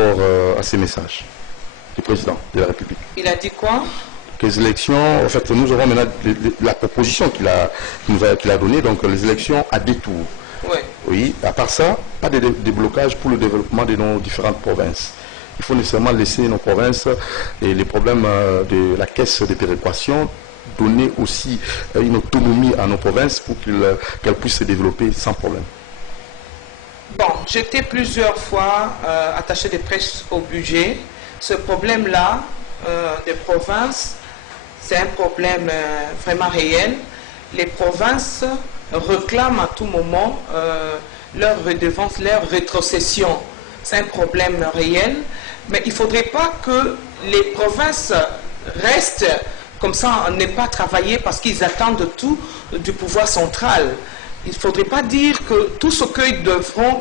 rapport à ces messages du président de la République? Il a dit quoi? Que les élections, en fait, nous aurons maintenant la proposition qu'il a donnée, donc les élections à détour. Oui. Oui, à part ça, pas de déblocage pour le développement de nos différentes provinces. Il faut nécessairement laisser nos provinces et les problèmes de la caisse de péréquation, donner aussi une autonomie à nos provinces pour qu'elles puissent se développer sans problème. Bon, j'étais plusieurs fois attaché de presse au budget. Ce problème-là des provinces, c'est un problème vraiment réel. Les provinces réclament à tout moment leur redevance, leur rétrocession. C'est un problème réel, mais il ne faudrait pas que les provinces restent comme ça, ne pas travailler parce qu'ils attendent tout du pouvoir central. Il ne faudrait pas dire que tout ce qu'ils devront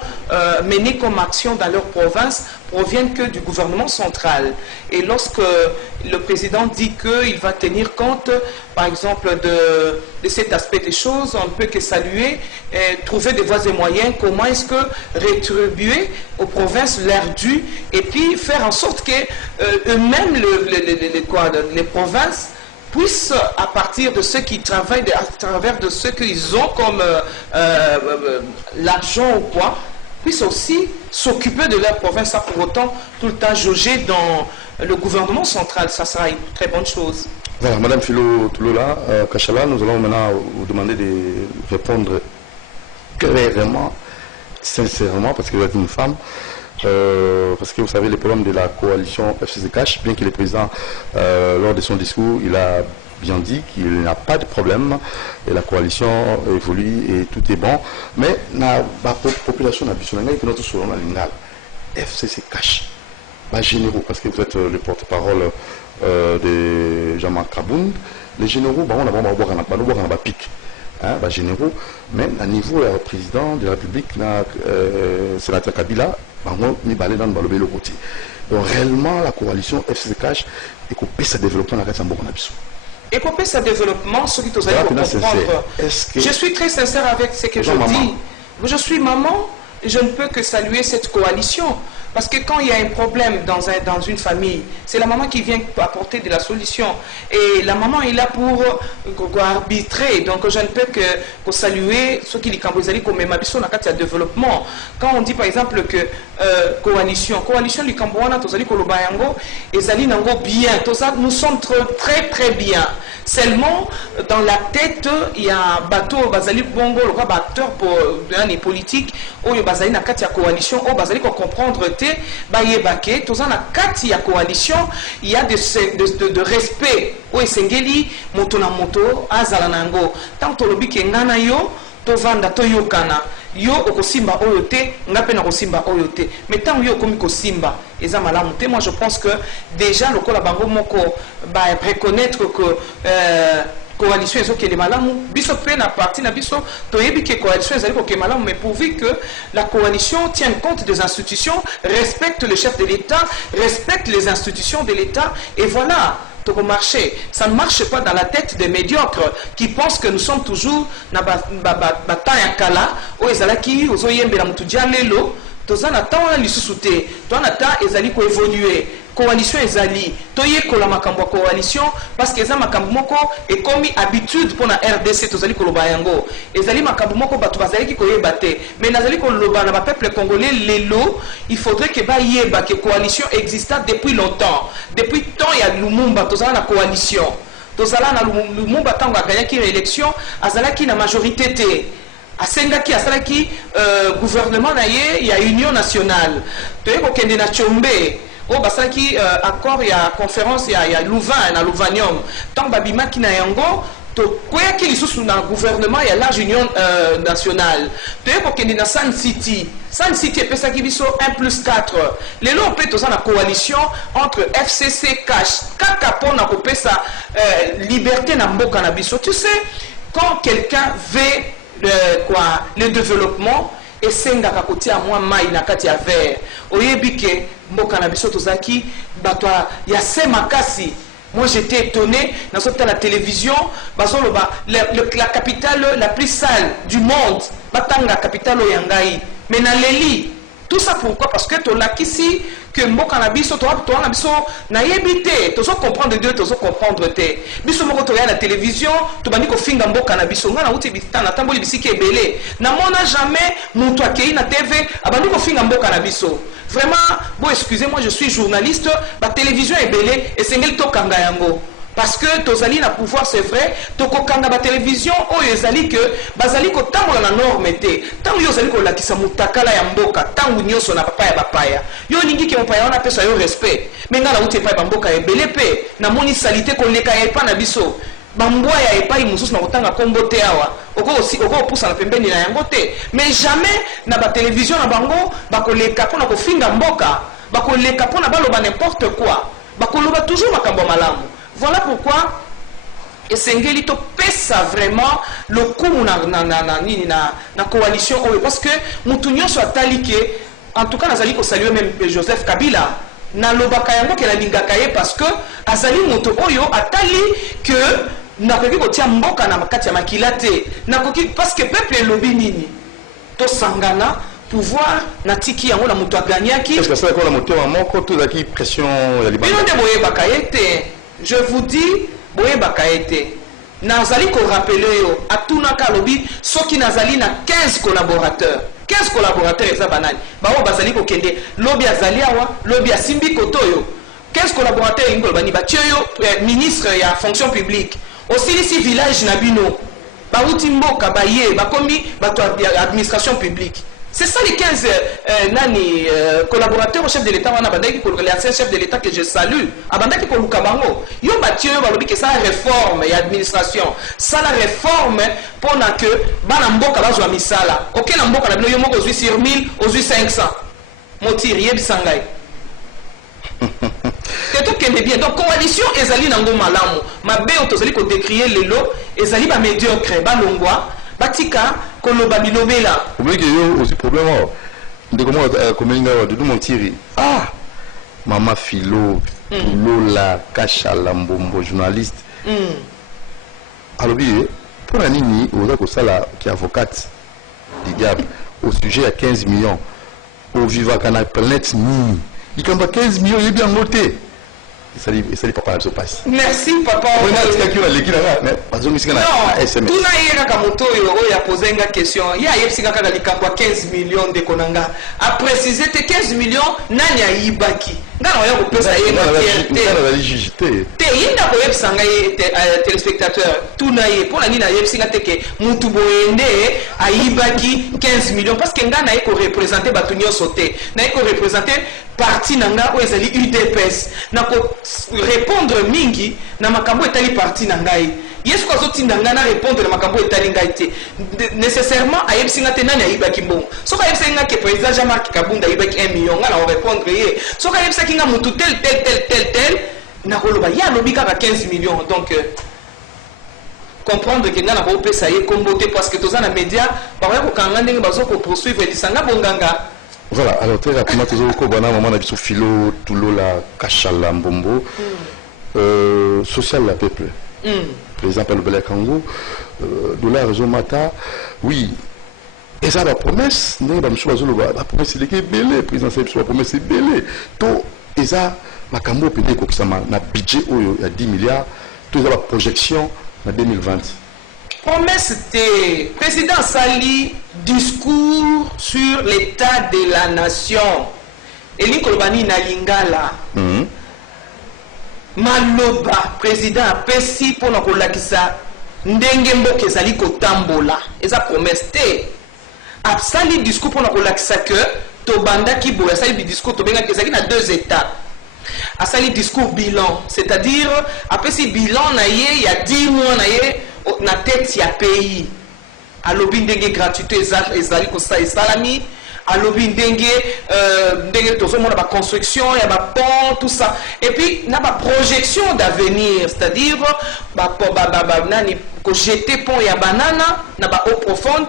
mener comme action dans leur province provienne que du gouvernement central. Et lorsque le président dit qu'il va tenir compte, par exemple, de cet aspect des choses, on ne peut que saluer, trouver des voies et moyens, comment est-ce que rétribuer aux provinces leur dû, et puis faire en sorte que eux-mêmes, les provinces, puissent, à partir de ceux qui travaillent, à travers de ceux qu'ils ont comme l'argent ou quoi, puissent aussi s'occuper de leur province, sans pour autant tout le temps jauger dans le gouvernement central. Ça sera une très bonne chose. Voilà, Madame Philo Toulola, Kachala, nous allons maintenant vous demander de répondre clairement, sincèrement, parce que vous êtes une femme. Parce que vous savez les problèmes de la coalition FCC Cash, bien que le président, lors de son discours, il a bien dit qu'il n'y a pas de problème et la coalition évolue et tout est bon. Mais la population n'a pas que notre selon la ligne FCC Cash, pas généraux, parce que vous êtes le porte-parole de Jean-Marc Kabound. Les généraux, on a pic. Généraux, même à niveau du président de la République, sénateur Kabila, le côté. Donc réellement, la coalition FCC Cash et qu'on sa développement dans la et qu'on sa développement, ce qui vous allez comprendre. Je suis très sincère avec ce que je dis. Je suis maman, et je ne peux que saluer cette coalition. Parce que quand il y a un problème dans une famille, c'est la maman qui vient apporter de la solution. Et la maman est là pour arbitrer. Donc je ne peux que saluer ceux qui disent comme Mabiso dans le développement. Quand on dit par exemple que coalition Likambouana, Tozali Kolobayango, et Zali Nango bien, nous sommes très très bien. Seulement, dans la tête, il y a un bateau, Bazali Bongo, le acteur politique, où il y a Bazali na Katia coalition, où Bazali qu'on comprendre Bayebake, tous en a quatre coalition, il y a de respect. Où Sengeli, moto na moto, Azalanango. Tant que l'obi kengana yo, tovanda toyokana. Yo okosimba oyote, ngapena kosimba oyote. Mais tant yo komi kosimba, eza malamu te. Moi je pense que déjà le kola bango moko ba reconnaître que coalition ezo kele malamu biso pe na parti na biso toyebi ke coalition ezali ko kele malamu mais pourvu que la coalition tienne compte des institutions, respecte le chef de l'État, respecte les institutions de l'État et voilà. Marcher. Ça ne marche pas dans la tête des médiocres qui pensent que nous sommes toujours na bataille à kala ou ezalaki ozoyembe la mutudia lelo tozana tawana lisusute toana ta ezali ko évoluer coalition ezali toye kola makambo coalition parce que eza makambo moko et comme habitude pour la RDC tozali koloba yango ezali makambo moko batu bazali ki koyeba te mais nazali koloba na ba peuple congolais lelo il faudrait que ba yeba que coalition exista depuis longtemps depuis temps ya Lumumba tozala na coalition tozala na Lumumba tango aganyaki élection azalaki na majorité te asengaki asalaki gouvernement na ye il y a union nationale toye ko kende na Tchombe o basalaki accord ya conférence ya Louvain na Louvanium tant babimaki na yango to koyaki lisusu na gouvernement ya large union nationale toye ko kende na Sun City epesaki biso 1+4 lelo on peut toza na coalition entre FCC Cash kaka pona kopesa liberté na mboka na biso. Tu sais quand quelqu'un veut le développement et sengaka kotia mwa mai na kati ya verre oyebike mboka na biso tozaki batwa ya semakasi. Moi j'étais étonné dans la télévision la capitale la plus sale du monde batanga capitale yangai mais na leli Tout ça pourquoi? Parce que tu as ici que mboka na biso to na biso na yebite to so comprendre Dieu to so comprendre te biso moko to ya la télévision to bandi ko finga mboka na biso ngana uti bitana tamboli bisiki ebele na mona jamais mutu akei na TV abandi ko finga mboka na biso. Vraiment bon excusez-moi je suis journaliste ba télévision ebele esengeli to kanga yango. Parce que tozali na pouvoir c'est vrai tokokanga ba télévision oyo ezali que bazali ko tambola na norme te tangu yo zali ko lakisa mutakala ya mboka tangu nyoso na papa ya bapaya yo ningi ke mopaya wana pesa yo respect menga na uti pa ba mboka ebele pe na moni salité ko leka ya pa na biso bambwa ya epai mususu na kotanga kombo te awa oko pusa na pembeni na yango te mais jamais na ba télévision na bango bakoleka pona ko finga mboka bakoleka pona baloba n'importe quoi bakoloba toujours makambo malamu. Voilà pourquoi esengeli to pesa vraiment le coup na coalition parce que mutu nyonso atali ke en tout cas nazali ko saluer même Joseph Kabila na lobaka yango ke la lingaka ye parce que azali mutu oyo atali que nakoki kotia mboka na makati ya makila te nakoki parce que peuple lobi nini to sangana pouvoir natiki yango na mutu aganyaki parce que ça ko la moteur moko to zaki pression ya libanda bino de boye bakayete. Je vous dis, boye bakaete. Nazali ko rappeler yo atunaka lobi soki nazali na 15 collaborateurs. 15 collaborateurs eza banani. Ba o bazali ko kende lobi azali awa, lobi asimbi kotoyo. 15 collaborateurs ingol bani ba tioyo ministre ya fonction publique. Aussi ici village na bino. Ba uti mboka ba ye ba komi ba administration publique. C'est ça les 15 collaborateurs au chef de l'État, l'ancien chef de l'État que je salue. Abandaki ko lukabango. Yo batio yo balobi que ça la réforme et administration. Ça la réforme pour que bana mboka bazwa misala. OK na mboka na bino yo moko ozwi sur 1000, ozwi 500. Motiri yebisangai. C'est tout qui est bien. Donc coalition ezali nango malamu. Mabe otozali ko décrier lelo ezali ba médiocre, ba longwa. Batika koloba bilobela. Oublie que yo aussi problème de comment comment de mon tiri. Ah Mama Philo, Lola Kashala Mbombo journaliste. Alors bien pour la nini oza ko sala qui avocate du diable au sujet à 15 millions au vivant kana planète ni. Il kamba 15 millions il bien noté. Salut papa ça passe. Merci papa. On a dit que l'équipe là mais bazo misika na SMS. Tuna yera kamoto yo ya poser une question. Ya yepsika kaka likamba 15 millions de konanga. A préciser te 15 millions nani ayibaki. Ngana ya kopesa yena fierté. Ngana la jugeté. Te yinda ko yepsanga ye téléspectateur. Tuna ye pour la nina yepsika te ke mutu boende ayibaki 15 millions parce que ngana eko représenter batunyo sauté. Na eko représenter parti nanga o ezali UDPS. Na ko répondre mingi na makambo etali parti nangai yesu ko zotinda ngana répondre na makambo etali ngai te nécessairement ayebsinga te nani ayibaki mbongo soka ayebsinga ke président Jean-Marc Kabunda ayibaki 1 million ngana o répondre ye soka ayebsaki nga mutu tel na koloba ya lobi kaka 15 millions donc comprendre que ngana ko pesa ye kombote parce que toza na média ba ko kanga ndenge bazo ko poursuivre disanga bonganga. Voilà, alors très rapidement, tu as dit maman a Philo, Toulola, Kashala, Mbombo, social la peuple. Président Pelobele Kango, de la réseau Mata, oui. Et ça, la promesse, la promesse, c'est que belé, président, la promesse, c'est belé. Tout, et ça, la Kambo, na budget, il y a 10 milliards, tout ça, la projection, en 2020. Promesse de président Sali, discours sur l'état de la nation. Eli Kolbani na Lingala. Maloba, président Pessi pour nous kolakisa ndenge mboka ezali kotambola. Eza promesse te. Sali discours pour nous kolakisa que tobanda ki boya sali discours to benga kezaki na 2 états. Sali discours bilan, c'est-à-dire après si bilan na ye il y a 10 mois na ye na tête ya pays alobi ndenge gratuité ezali ko sa esalami alobi ndenge tozomona ba construction ya ba pont tout ça et puis na ba projection d'avenir c'est-à-dire nani ko jeter pont ya banana na ba eau profonde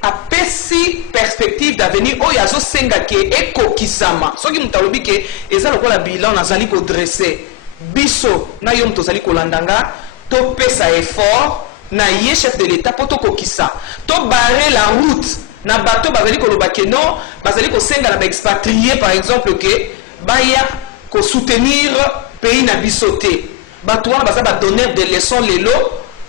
apesi perspective d'avenir oyo azosenga ke ekokisama soki mutu alobi ke eza lokola bilan nazali ko dresser biso na yo mutu ozali kolandanga to pesa effort na ye chef de l'État pour to kokisa to barrer la route na bato bazali koloba ke non bazali kosenga na expatrié par exemple que baya ko soutenir pays na biso te bato wana baza ba donneur de leçons lelo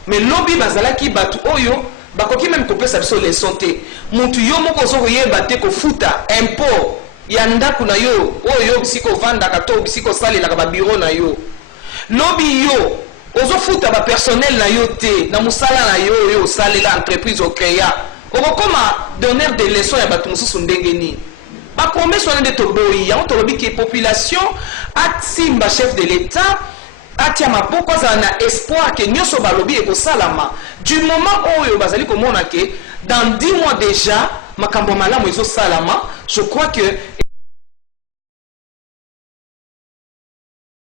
mais lobi bazalaki bato oyo bakoki même kopesa biso leçon te mutu yo moko zo koyeba te kofuta impôt ya ndako na yo oyo bisiko vandaka to bisiko salelaka ba bureau na yo lobi yo ozofuta ba personnel na yo te na musala na yo oyo osalela entreprise okreya okokoma donneur de leçons ya bato mosusu ndenge nini bapromese wana nde toboyi yango tolobi ke population atimba chef de l'état atia maboko azala na espoir ke nyonso balobi ekosalama du moment oyo bazali komona ke dans 10 mois déjà makambo malamu ezosalama je crois que